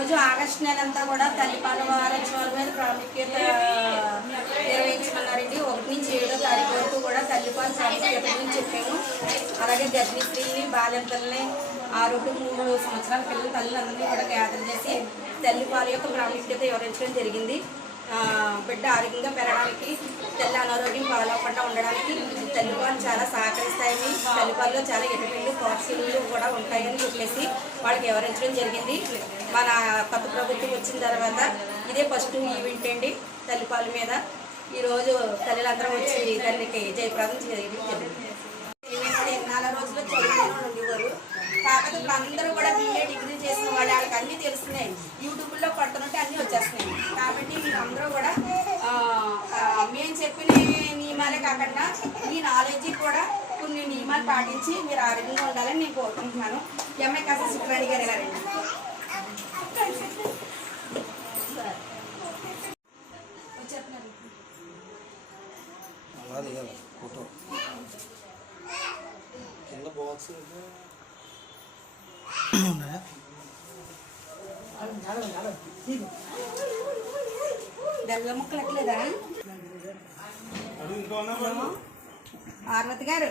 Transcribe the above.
ఈరోజు ఆగస్టు నెలంతా కూడా తల్లిపాల వారోత్సవాల మీద ప్రాముఖ్యత నిర్వహించమన్నారండి. 1 నుంచి 7వ తారీఖు వరకు కూడా తల్లిపాల ప్రాముఖ్యత గురించి చెప్పాము. అలాగే గర్భిణీ స్త్రీని, బాలింతల్ని, 6-3 సంవత్సరాల పిల్లల తల్లులందరినీ కూడా గ్యాదర్ చేసి తల్లిపాల యొక్క ప్రాముఖ్యత వివరించడం జరిగింది. బిడ్డ ఆరోగ్యంగా పెరగడానికి, తల్లి అనారోగ్యం పాలవకుండా ఉండడానికి తల్లిపాలు చాలా సహకరిస్తాయని, తల్లిపాలలో చాలా విటమిన్లు, పోషకాలు కూడా ఉంటాయని చెప్పేసి వాళ్ళకి వివరించడం జరిగింది. మన కొత్త ప్రభుత్వం వచ్చిన తర్వాత ఇదే ఫస్ట్ ఈవెంట్ అండి తల్లిపాల మీద. ఈరోజు తల్లిలందరం వచ్చి తల్లికి జయప్రదం చేయడం జరిగింది. 4 రోజుల్లో చదువుకుని ఉండేవారు. కాకపోతే ఇప్పుడు అందరూ కూడా BA డిగ్రీ చేసిన వాళ్ళు, వాళ్ళకి అన్నీ తెలుస్తున్నాయి. యూట్యూబ్లో పడుతుంటే అన్నీ వచ్చేస్తున్నాయి. కాబట్టి మీరందరూ కూడా మేము చెప్పిన నియమాలే కాకుండా మీ నాలెడ్జ్కి కూడా కొన్ని నియమాలు పాటించి మీరు ఆరోగ్యంగా ఉండాలని నేను కోరుకుంటున్నాను. ఎంఐ కాస్త సుబ్రాణి గారు గారండి. ఫోటో కింద బాక్స్ బెల్లం ముక్కలు ఎట్లేదా? పార్వతి గారు